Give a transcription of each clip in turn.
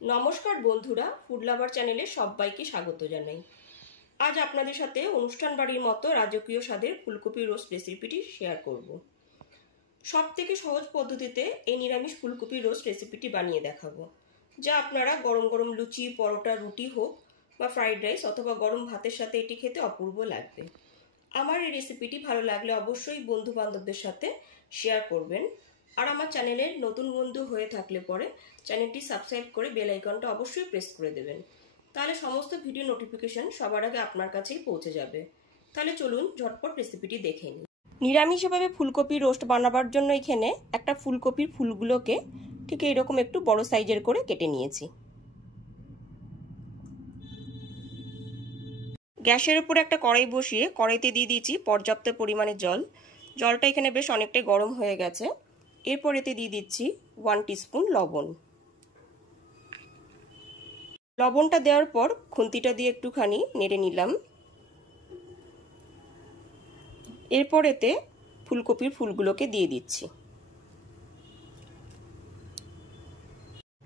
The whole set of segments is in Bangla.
নমস্কার বন্ধুরা, ফুড লাভার চ্যানেলে সবাইকে স্বাগত জানাই। আজ আপনাদের সাথে অনুষ্ঠান বাড়ির মতো রাজকীয় স্বাদের ফুলকপি রোস্ট রেসিপিটি শেয়ার করব। সবথেকে সহজ পদ্ধতিতে এই নিরামিষ ফুলকপি রোস্ট রেসিপিটি বানিয়ে দেখাবো, যা আপনারা গরম গরম লুচি, পরোটা, রুটি হোক বা ফ্রাইড রাইস অথবা গরম ভাতের সাথে এটি খেতে অপূর্ব লাগবে। আমার এই রেসিপিটি ভালো লাগলে অবশ্যই বন্ধু বান্ধবদের সাথে শেয়ার করবেন। আর আমার চ্যানেলের নতুন বন্ধু হয়ে থাকলে পরে চ্যানেলটি সাবস্ক্রাইব করে বেল আইকনটা অবশ্যই প্রেস করে দেবেন, তাহলে সমস্ত ভিডিও নোটিফিকেশন সবার আগে আপনার কাছেই পৌঁছে যাবে। তাহলে চলুন ঝটপট রেসিপিটি দেখে নিই। নিরামিষভাবে ফুলকপি রোস্ট বানাবার জন্য এখানে একটা ফুলকপির ফুলগুলোকে ঠিক এরকম একটু বড় সাইজের করে কেটে নিয়েছি। গ্যাসের উপরে একটা কড়াই বসিয়ে কড়াইতে দিয়ে দিয়েছি পর্যাপ্ত পরিমাণে জল। জলটা এখানে বেশ অনেকটাই গরম হয়ে গেছে। এরপর এতে দিয়ে দিচ্ছি 1 টিস্পুন লবণ। লবণটা দেওয়ার পর খুন্তিটা দিয়ে একটুখানি নেড়ে নিলাম। এরপর এতে ফুলকপির ফুলগুলোকে দিয়ে দিচ্ছি।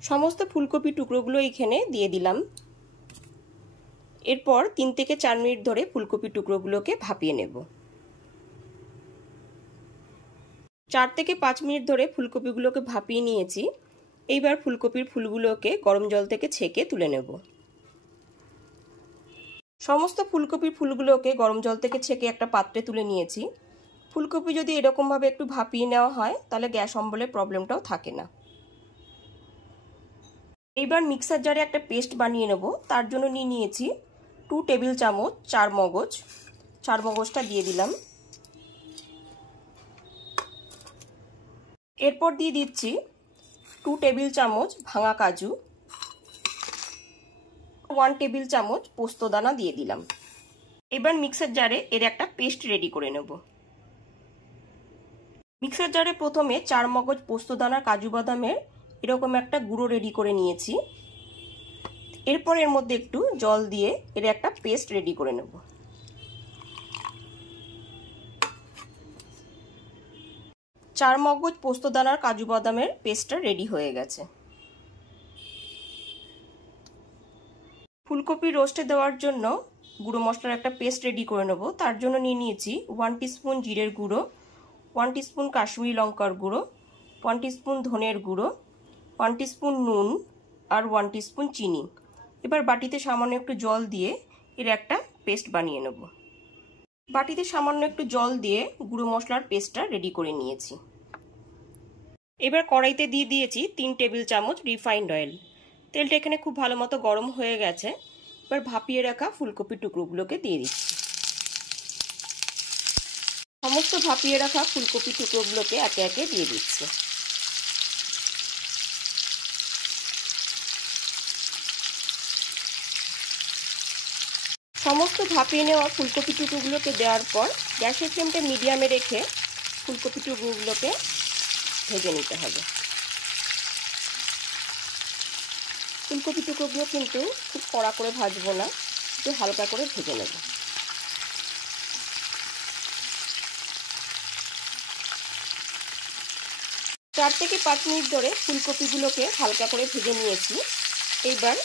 সমস্ত ফুলকপি টুকরোগুলো এখানে দিয়ে দিলাম। এরপর 3 থেকে 4 মিনিট ধরে ফুলকপি টুকরোগুলোকে ভাপিয়ে নেব। 4 থেকে 5 মিনিট ধরে ফুলকপিগুলোকে ভাপিয়ে নিয়েছি। এইবার ফুলকপির ফুলগুলোকে গরম জল থেকে ছেঁকে তুলে নেব। সমস্ত ফুলকপির ফুলগুলোকে গরম জল থেকে ছেঁকে একটা পাত্রে তুলে নিয়েছি। ফুলকপি যদি এরকমভাবে একটু ভাপিয়ে নেওয়া হয় তাহলে গ্যাস অম্বলের প্রবলেমটাও থাকে না। এইবার মিক্সার জারে একটা পেস্ট বানিয়ে নেব। তার জন্য নিয়েছি 2 টেবিল চামচ চার মগজটা দিয়ে দিলাম। এরপর দিয়ে দিচ্ছি 2 টেবিল চামচ ভাঙা কাজু, 1 টেবিল চামচ পোস্তদানা দিয়ে দিলাম। এবার মিক্সার জারে এর একটা পেস্ট রেডি করে নেব। মিক্সার জারে প্রথমে 4 মগজ পোস্তদানা, কাজু বাদামের এরকম একটা গুঁড়ো রেডি করে নিয়েছি। এরপর এর মধ্যে একটু জল দিয়ে এর একটা পেস্ট রেডি করে নেব। চার মগজ পোস্তদানার কাজু বাদামের পেস্টটা রেডি হয়ে গেছে। ফুলকপি রোস্টে দেওয়ার জন্য গুঁড়ো মশলার একটা পেস্ট রেডি করে নেব। তার জন্য নিয়েছি 1 টিস্পুন জিরের গুঁড়ো, 1 টিস্পুন কাশ্মীরি লঙ্কার গুঁড়ো, 1 টিস্পুন ধনের গুঁড়ো, 1 টিস্পুন নুন আর 1 টিস্পুন চিনি। এবার বাটিতে সামান্য একটু জল দিয়ে এর একটা পেস্ট বানিয়ে নেব। বাটিতে সামান্য একটু জল দিয়ে গুঁড়ো মশলার পেস্টটা রেডি করে নিয়েছি। এবার কড়াইতে দিয়ে দিয়েছি 3 টেবিল চামচ রিফাইন্ড অয়েল। তেলটা এখানে খুব ভালো মতো গরম হয়ে গেছে। এবার ভাপিয়ে রাখা ফুলকপির টুকরোগুলোকে দিয়ে দিচ্ছি। সমস্ত ভাপিয়ে রাখা ফুলকপি টুকরোগুলোকে একে একে দিয়ে দিচ্ছি। সমস্ত ভাপিয়ে নেওয়া ফুলকপি টুকরোগুলোকে দেওয়ার পর গ্যাসের ফ্লেমটা মিডিয়ামে রেখে ফুলকপি টুকরোগুলোকে ভেজে নিতে হবে। ফুলকপি টুকরোগুলো কিন্তু খুব কড়া করে ভাজবো না, একটু হালকা করে ভেজে নেব। চার থেকে 5 মিনিট ধরে ফুলকপিগুলোকে হালকা করে ভেজে নিয়েছি। এইবার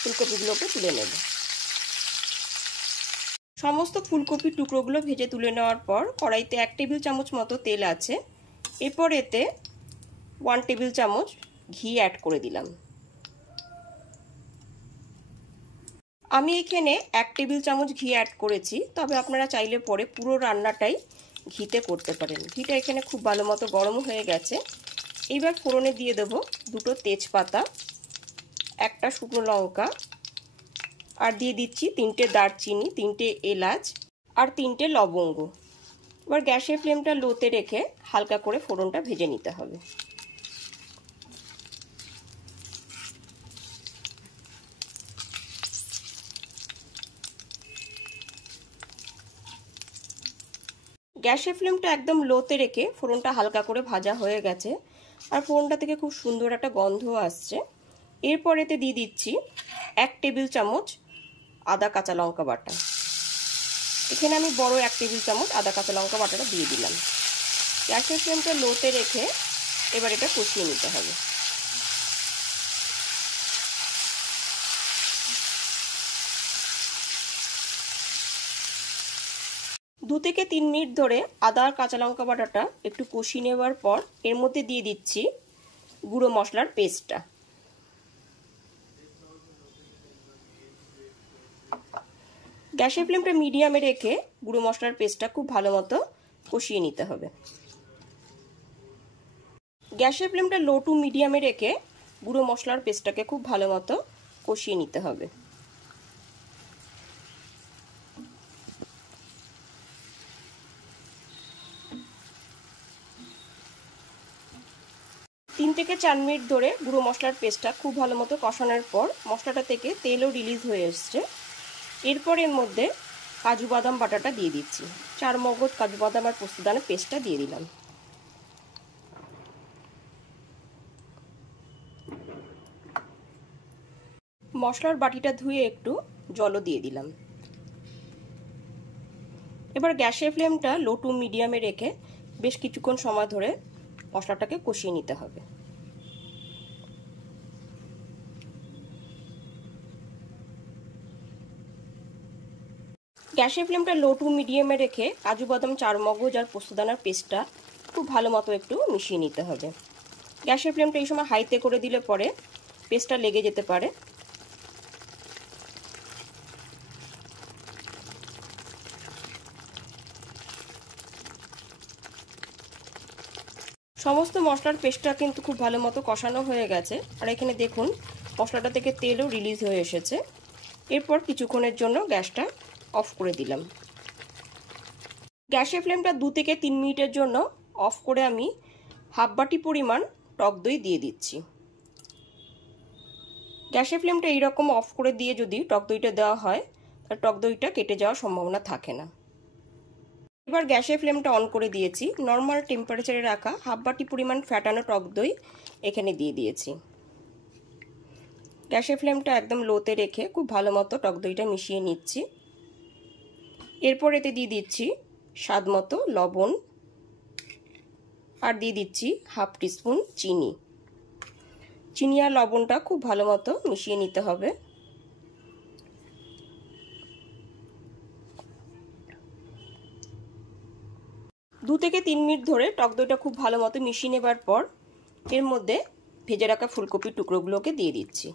ফুলকপিগুলোকে তুলে নেব। সমস্ত ফুলকপির টুকরোগুলো ভেজে তুলে নেওয়ার পর কড়াইতে 1 টেবিল চামচ মতো তেল আছে। এরপর এতে 1 টেবিল চামচ ঘি অ্যাড করে দিলাম। আমি এখানে 1 টেবিল চামচ ঘি অ্যাড করেছি, তবে আপনারা চাইলে পরে পুরো রান্নাটাই ঘিতে করতে পারেন। ঘিটা এখানে খুব ভালো মতো গরম হয়ে গেছে। এইবার ফোড়নে দিয়ে দেব 2টো তেজপাতা, একটা শুকনো লঙ্কা, আর দিয়ে দিচ্ছি 3টে দারচিনি, 3টে এলাচ আর 3টে লবঙ্গ। এবার গ্যাসের ফ্লেমটা লোতে রেখে হালকা করে ফোড়নটা ভেজে নিতে হবে। গ্যাসের ফ্লেমটা একদম লোতে রেখে ফোড়নটা হালকা করে ভাজা হয়ে গেছে আর ফোড়নটা থেকে খুব সুন্দর একটা গন্ধ আসছে। এরপর এতে দিয়ে দিচ্ছি 1 টেবিল চামচ আদা কাঁচা লঙ্কা বাটা। এখানে আমি বড় 1 টেবিল চামচ আদা কাঁচা লঙ্কা বাটাটা দিয়ে দিলাম। গ্যাসের ফ্লেমটা লোতে রেখে এবার এটা কষিয়ে নিতে হবে। 2 থেকে 3 মিনিট ধরে আদা আর কাঁচা লঙ্কা বাটাটা একটু কষিয়ে নেওয়ার পর এর মধ্যে দিয়ে দিচ্ছি গুঁড়ো মশলার পেস্টটা। গ্যাসের ফ্লেমটা মিডিয়ামে রেখে গুঁড়ো মশলার পেস্টটা খুব ভালো মতো কষিয়ে নিতে হবে। গ্যাসের ফ্লেমটা লো টু মিডিয়ামে রেখে গুঁড়ো মশলার পেস্টটাকে খুব ভালো মতো কষিয়ে নিতে হবে। তিন থেকে 4 মিনিট ধরে গুঁড়ো মশলার পেস্টটা খুব ভালো মতো কষানোর পর মশলাটা থেকে তেলও রিলিজ হয়ে এসছে। এরপর এর মধ্যে কাজু বাদাম বাটাটা দিয়ে দিচ্ছি। 4 মগজ কাজু বাদাম আর পোস্তদানা পেস্টটা দিয়ে দিলাম। মশলার বাটিটা ধুয়ে একটু জলও দিয়ে দিলাম। এবার গ্যাসের ফ্লেমটা লো টু মিডিয়ামে রেখে বেশ কিছুক্ষণ সময় ধরে মশলাটাকে কষিয়ে নিতে হবে। গ্যাসের ফ্লেমটা লো টু মিডিয়ামে রেখে কাজু বাদাম 4 মগজ আর পোস্তদানার পেস্টটা খুব ভালো মতো একটু মিশিয়ে নিতে হবে। গ্যাসের ফ্লেমটা এই সময় হাইতে করে দিলে পরে পেস্টটা লেগে যেতে পারে। সমস্ত মশলার পেস্টটা কিন্তু খুব ভালো মতো কষানো হয়ে গেছে আর এখানে দেখুন মশলাটা থেকে তেলও রিলিজ হয়ে এসেছে। এরপর কিছুক্ষণের জন্য গ্যাসটা অফ করে দিলাম। গ্যাসের ফ্লেমটা 2 থেকে 3 মিনিটের জন্য অফ করে আমি হাফ বাটি পরিমাণ টক দই দিয়ে দিচ্ছি। গ্যাসের ফ্লেমটা এইরকম অফ করে দিয়ে যদি টক দইটা দেওয়া হয় তাহলে টক দইটা কেটে যাওয়ার সম্ভাবনা থাকে না। এবার গ্যাসের ফ্লেমটা অন করে দিয়েছি। নর্মাল টেম্পারেচারে রাখা হাফ বাটি পরিমাণ ফ্যাটানো টক দই এখানে দিয়ে দিয়েছি। গ্যাসের ফ্লেমটা একদম লোতে রেখে খুব ভালো মতো টক দইটা মিশিয়ে নিচ্ছি। এরপর এতে দিয়ে দিচ্ছি স্বাদ মতো লবণ আর দিয়ে দিচ্ছি হাফ টিস্পুন চিনি। চিনি আর লবণটা খুব ভালো মতো মিশিয়ে নিতে হবে। দু থেকে 3 মিনিট ধরে টক দইটা খুব ভালো মতো মিশিয়ে নেবার পর এর মধ্যে ভেজে রাখা ফুলকপির টুকরোগুলোকে দিয়ে দিচ্ছি।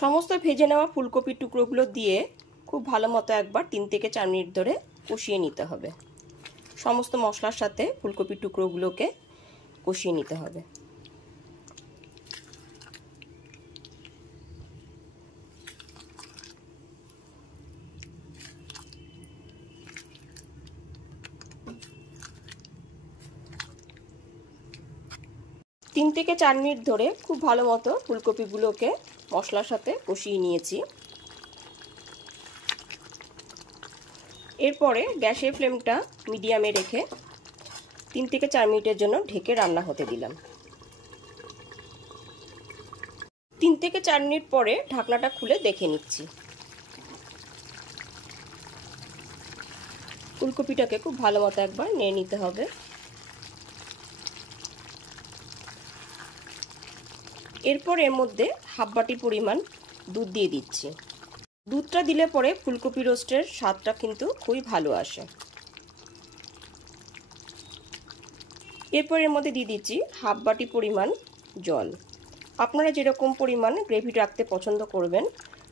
সমস্ত ভেজে নেওয়া ফুলকপির টুকরোগুলো দিয়ে খুব ভালো মতো একবার 3 থেকে 4 মিনিট ধরে কষিয়ে নিতে হবে। সমস্ত মশলার সাথে ফুলকপির টুকরোগুলোকে কষিয়ে নিতে হবে। তিন থেকে 4 মিনিট ধরে খুব ভালো মতো ফুলকপিগুলোকে মশলার সাথে কষিয়ে নিয়েছি। এরপরে গ্যাসের ফ্লেমটা মিডিয়ামে রেখে 3 থেকে 4 মিনিটের জন্য ঢেকে রান্না হতে দিলাম। 3 থেকে 4 মিনিট পরে ঢাকনাটা খুলে দেখে নিচ্ছি। ফুলকপিটাকে খুব ভালো মতো একবার নেড়ে নিতে হবে। এরপর এর মধ্যে হাফ বাটি পরিমাণ দুধ দিয়ে দিচ্ছি। দুধটা দিলে পরে ফুলকপি রোস্টের স্বাদটা কিন্তু খুবই ভালো আসে। এরপর এর মধ্যে দিয়ে দিচ্ছি হাফ বাটি পরিমাণ জল। আপনারা যেরকম পরিমাণ গ্রেভি রাখতে পছন্দ করবেন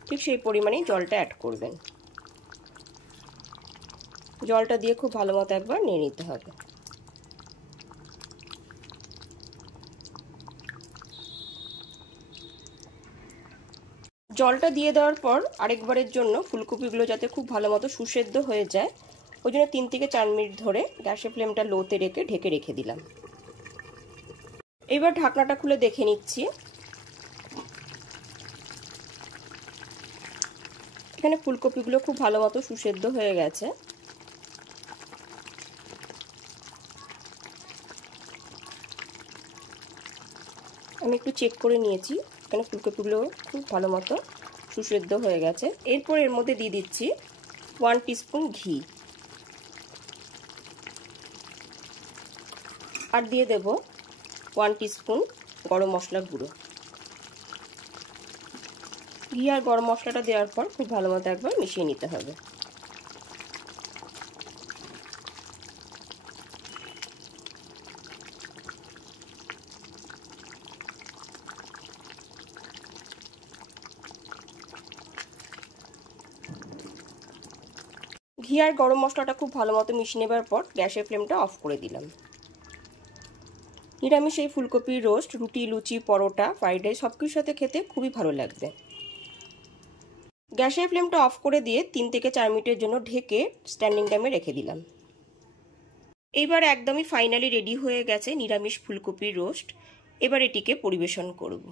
ঠিক সেই পরিমাণেই জলটা অ্যাড করবেন। জলটা দিয়ে খুব ভালো মতো একবার নেড়ে নিতে হবে। জলটা দিয়ে দেওয়ার পর আরেকবারের জন্য ফুলকপিগুলো যাতে খুব ভালো মতো সুসেদ্ধ হয়ে যায় ওই জন্য 3 থেকে 4 মিনিট ধরে গ্যাসের ফ্লেমটা লোতে রেখে ঢেকে রেখে দিলাম। এবার ঢাকনাটা খুলে দেখে নিচ্ছি। এখানে ফুলকপিগুলো খুব ভালো মতো সুসেদ্ধ হয়ে গেছে। আমি একটু চেক করে নিয়েছি, এখানে ফুলকপিগুলো খুব ভালো মতো সুসেদ্ধ হয়ে গেছে। এরপর এর মধ্যে দিয়ে দিচ্ছি 1 টিস্পুন ঘি আর দিয়ে দেব 1 টিস্পুন গরম মশলার গুঁড়ো। ঘি আর গরম মশলাটা দেওয়ার পর খুব ভালো মতো একবার মিশিয়ে নিতে হবে। ঘি আর গরম মশলাটা খুব ভালো মতো মিশিয়ে নেবার পর গ্যাসের ফ্লেমটা অফ করে দিলাম। নিরামিষ এই ফুলকপির রোস্ট রুটি, লুচি, পরোটা, ফ্রাইড রাইস সব কিছুর সাথে খেতে খুবই ভালো লাগবে। গ্যাসের ফ্লেমটা অফ করে দিয়ে 3 থেকে 4 মিনিটের জন্য ঢেকে স্ট্যান্ডিং টাইমে রেখে দিলাম। এইবার একদমই ফাইনালি রেডি হয়ে গেছে নিরামিষ ফুলকপির রোস্ট। এবার এটিকে পরিবেশন করব।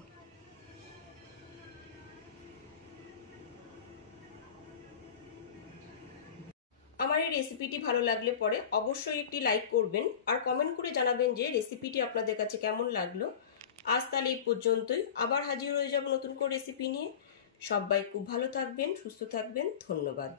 আমার এই রেসিপিটি ভালো লাগলে পরে অবশ্যই একটি লাইক করবেন আর কমেন্ট করে জানাবেন যে রেসিপিটি আপনাদের কাছে কেমন লাগলো। আজ তাহলে এই পর্যন্তই, আবার হাজির হয়ে যাব নতুন করে রেসিপি নিয়ে। সবাই খুব ভালো থাকবেন, সুস্থ থাকবেন, ধন্যবাদ।